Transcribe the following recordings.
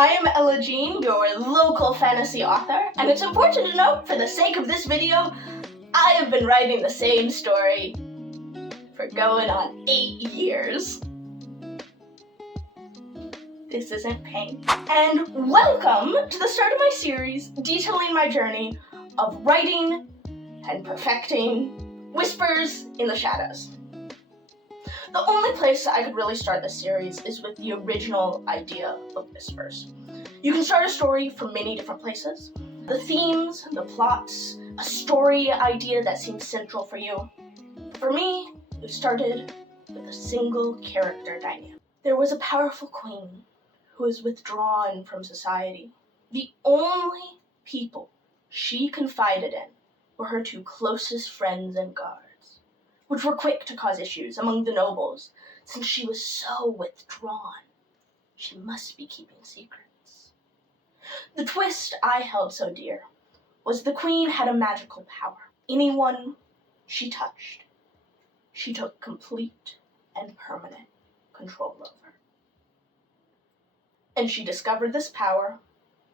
I am Ella Jean, your local fantasy author, and it's important to note, for the sake of this video, I have been writing the same story for going on 8 years. This isn't pain. And welcome to the start of my series detailing my journey of writing and perfecting Whispers in the Shadows. The only place I could really start this series is with the original idea of Whispers. You can start a story from many different places. The themes, the plots, a story idea that seems central for you. For me, it started with a single character dynamic. There was a powerful queen who was withdrawn from society. The only people she confided in were her two closest friends and guards, which were quick to cause issues among the nobles, since she was so withdrawn. She must be keeping secrets. The twist I held so dear was the queen had a magical power. Anyone she touched, she took complete and permanent control over. And she discovered this power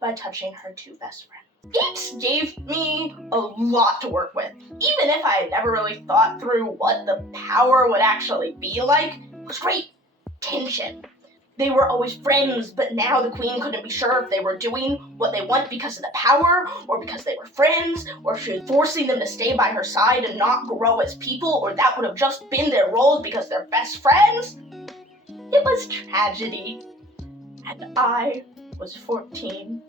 by touching her two best friends. It gave me a lot to work with. Even if I had never really thought through what the power would actually be like, it was great tension. They were always friends, but now the queen couldn't be sure if they were doing what they want because of the power, or because they were friends, or if she was forcing them to stay by her side and not grow as people, or that would have just been their roles because they're best friends. It was tragedy. And I was 14.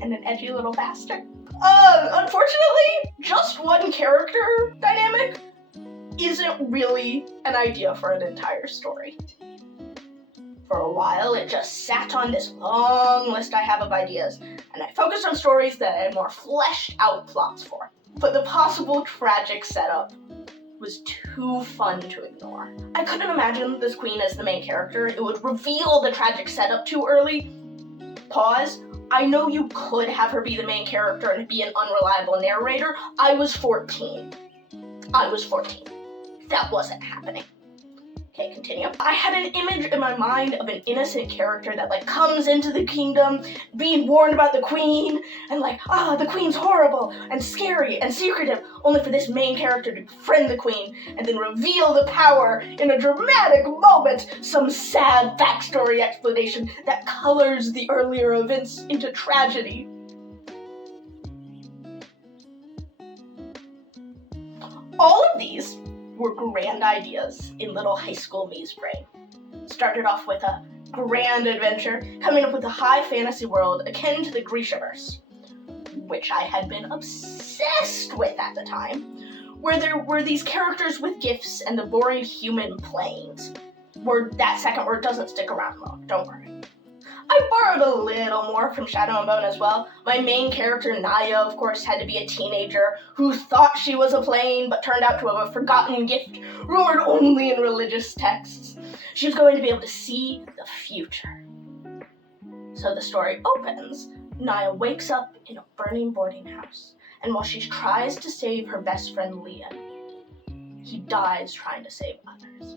And an edgy little bastard. Unfortunately, just one character dynamic isn't really an idea for an entire story. For a while, it just sat on this long list I have of ideas, and I focused on stories that I had more fleshed out plots for. But the possible tragic setup was too fun to ignore. I couldn't imagine this queen as the main character. It would reveal the tragic setup too early. Pause. I know you could have her be the main character and be an unreliable narrator. I was 14. That wasn't happening. Okay, continue. I had an image in my mind of an innocent character that comes into the kingdom being warned about the queen and the queen's horrible and scary and secretive, only for this main character to befriend the queen and then reveal the power in a dramatic moment, some sad backstory explanation that colors the earlier events into tragedy. All of these were grand ideas in little high school me's brain. Started off with a grand adventure, coming up with a high fantasy world akin to the Grishaverse, which I had been obsessed with at the time, where there were these characters with gifts and the boring human planes. That second word doesn't stick around long, don't worry. I borrowed a little more from Shadow and Bone as well. My main character, Naya, of course, had to be a teenager who thought she was a plane, but turned out to have a forgotten gift, rumored only in religious texts. She was going to be able to see the future. So the story opens. Naya wakes up in a burning boarding house, and while she tries to save her best friend, Liam, he dies trying to save others.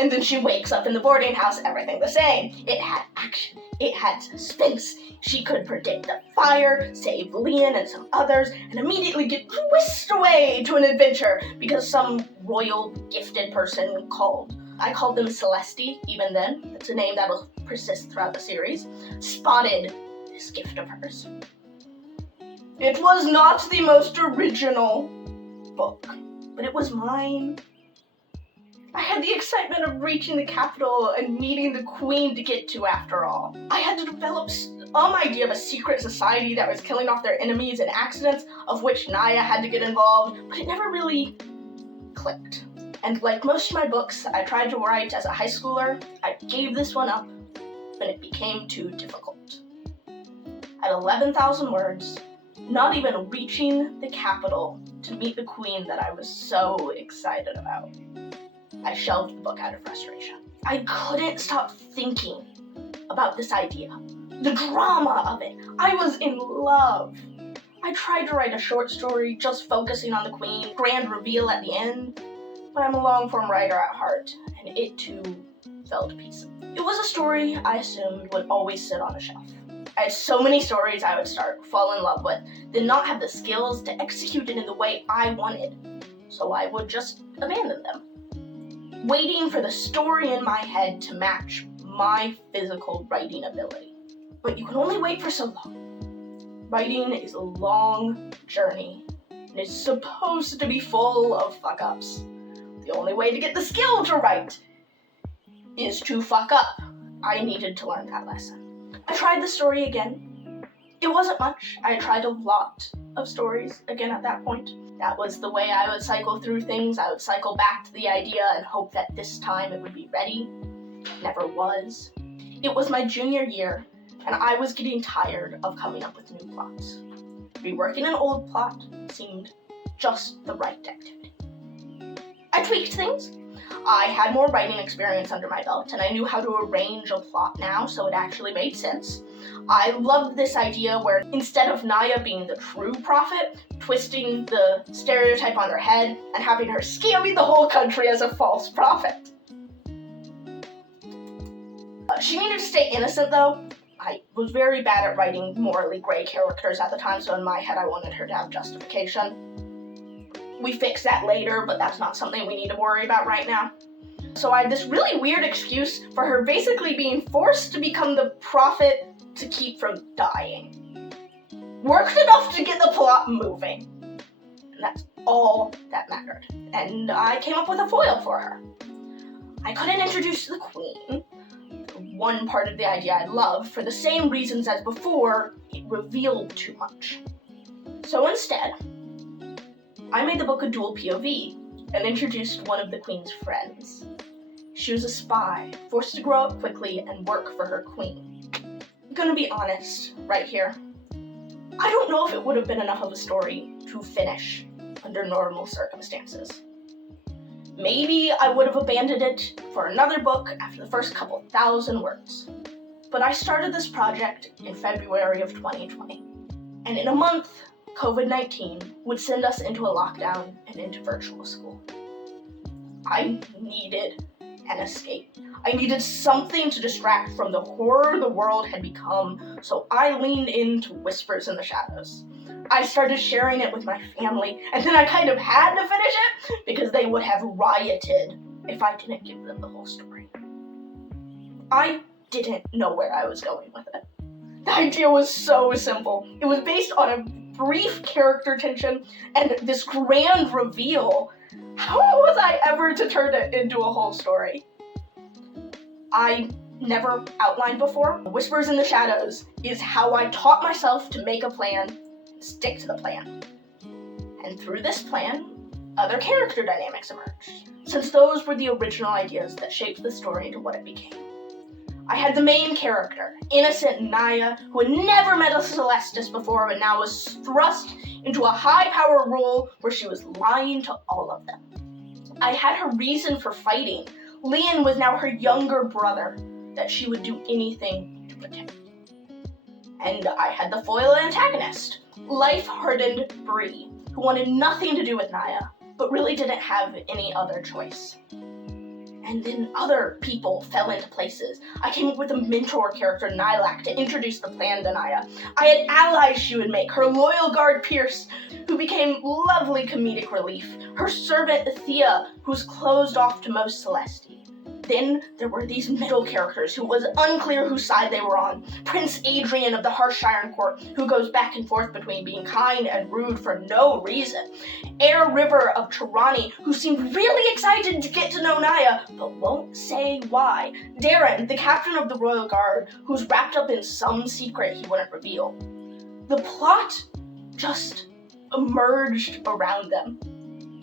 And then she wakes up in the boarding house, everything the same. It had action, it had suspense. She could predict the fire, save Liam and some others, and immediately get whisked away to an adventure because some royal gifted person called. I called them Celeste, even then. It's a name that will persist throughout the series. Spotted this gift of hers. It was not the most original book, but it was mine. I had the excitement of reaching the capital and meeting the queen to get to, after all. I had to develop some idea of a secret society that was killing off their enemies and accidents, of which Naya had to get involved, but it never really clicked. And like most of my books I tried to write as a high schooler, I gave this one up when it became too difficult. At 11,000 words, not even reaching the capital to meet the queen that I was so excited about, I shelved the book out of frustration. I couldn't stop thinking about this idea, the drama of it. I was in love. I tried to write a short story just focusing on the queen, grand reveal at the end, but I'm a long-form writer at heart, and it too fell to pieces. It was a story I assumed would always sit on a shelf. I had so many stories I would start, fall in love with, then not have the skills to execute it in the way I wanted, so I would just abandon them, waiting for the story in my head to match my physical writing ability. But you can only wait for so long. Writing is a long journey, and it's supposed to be full of fuck-ups. The only way to get the skill to write is to fuck up. I needed to learn that lesson. I tried the story again. It wasn't much. I tried a lot of stories again at that point. That was the way I would cycle through things. I would cycle back to the idea and hope that this time it would be ready. It never was. It was my junior year, and I was getting tired of coming up with new plots. Reworking an old plot seemed just the right activity. I tweaked things. I had more writing experience under my belt, and I knew how to arrange a plot now, so it actually made sense. I loved this idea where instead of Naya being the true prophet, twisting the stereotype on her head and having her scamming the whole country as a false prophet. She needed to stay innocent, though. I was very bad at writing morally gray characters at the time, so in my head I wanted her to have justification. We fix that later, but that's not something we need to worry about right now. So I had this really weird excuse for her basically being forced to become the prophet to keep from dying. Worked enough to get the plot moving. And that's all that mattered. And I came up with a foil for her. I couldn't introduce the queen, the one part of the idea I loved, for the same reasons as before. It revealed too much. So instead, I made the book a dual POV and introduced one of the queen's friends. She was a spy, forced to grow up quickly and work for her queen. I'm gonna be honest right here. I don't know if it would have been enough of a story to finish under normal circumstances. Maybe I would have abandoned it for another book after the first couple thousand words. But I started this project in February of 2020, and in a month, COVID-19 would send us into a lockdown and into virtual school. I needed an escape. I needed something to distract from the horror the world had become, so I leaned into Whispers in the Shadows. I started sharing it with my family, and then I kind of had to finish it because they would have rioted if I didn't give them the whole story. I didn't know where I was going with it. The idea was so simple. It was based on a brief character tension and this grand reveal. How was I ever to turn it into a whole story? I never outlined before. Whispers in the Shadows is how I taught myself to make a plan and stick to the plan. And through this plan, other character dynamics emerged, since those were the original ideas that shaped the story into what it became. I had the main character, innocent Naya, who had never met a Celestis before, but now was thrust into a high-power role where she was lying to all of them. I had her reason for fighting. Leon was now her younger brother that she would do anything to protect. And I had the foil antagonist, life-hardened Bree, who wanted nothing to do with Naya, but really didn't have any other choice. And then other people fell into places. I came up with a mentor character, Nilak, to introduce the plan to Naya. I had allies she would make, her loyal guard Pierce, who became lovely comedic relief, her servant Thea, who was closed off to most Celesti. Then there were these middle characters who was unclear whose side they were on. Prince Adrian of the Harsh Iron Court, who goes back and forth between being kind and rude for no reason. Air River of Tirani, who seemed really excited to get to know Naya, but won't say why. Darren, the captain of the Royal Guard, who's wrapped up in some secret he wouldn't reveal. The plot just emerged around them.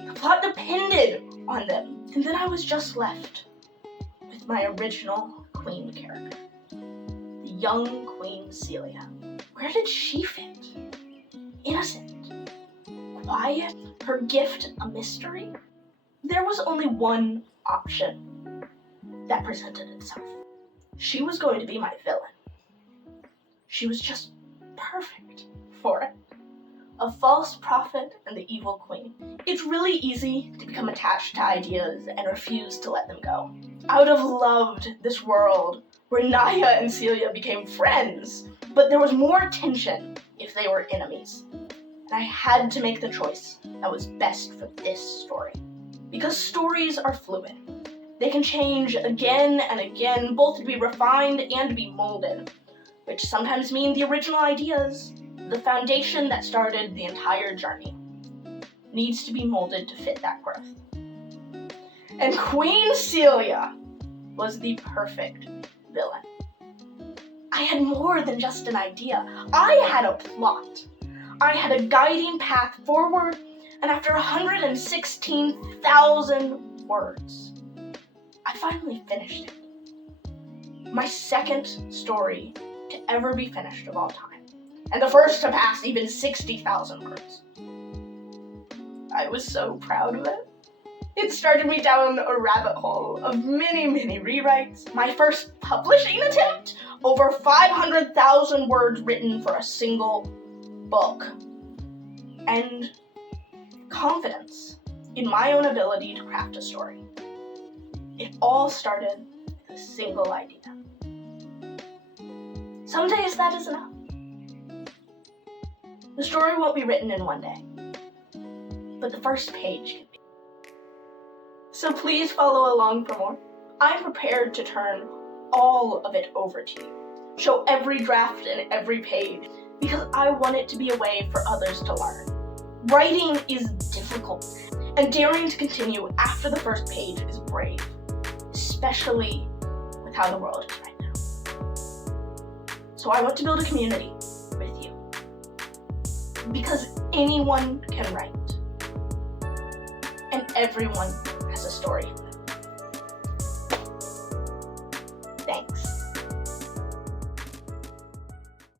The plot depended on them. And then I was just left with my original queen character, the young Queen Celia. Where did she fit? Innocent, quiet, her gift a mystery? There was only one option that presented itself. She was going to be my villain. She was just perfect for it. A False Prophet and the Evil Queen. It's really easy to become attached to ideas and refuse to let them go. I would have loved this world where Naya and Celia became friends, but there was more tension if they were enemies. And I had to make the choice that was best for this story. Because stories are fluid. They can change again and again, both to be refined and to be molded, which sometimes mean the original ideas, the foundation that started the entire journey, needs to be molded to fit that growth. And Queen Celia was the perfect villain. I had more than just an idea. I had a plot. I had a guiding path forward, and after 116,000 words, I finally finished it. My second story to ever be finished of all time, and the first to pass even 60,000 words. I was so proud of it. It started me down a rabbit hole of many, many rewrites. My first publishing attempt, over 500,000 words written for a single book. And confidence in my own ability to craft a story. It all started with a single idea. Some days that is enough. The story won't be written in one day, but the first page can be. So please follow along for more. I'm prepared to turn all of it over to you. Show every draft and every page, because I want it to be a way for others to learn. Writing is difficult, and daring to continue after the first page is brave, especially with how the world is right now. So I want to build a community with you, because anyone can write, and everyone has a story. Thanks.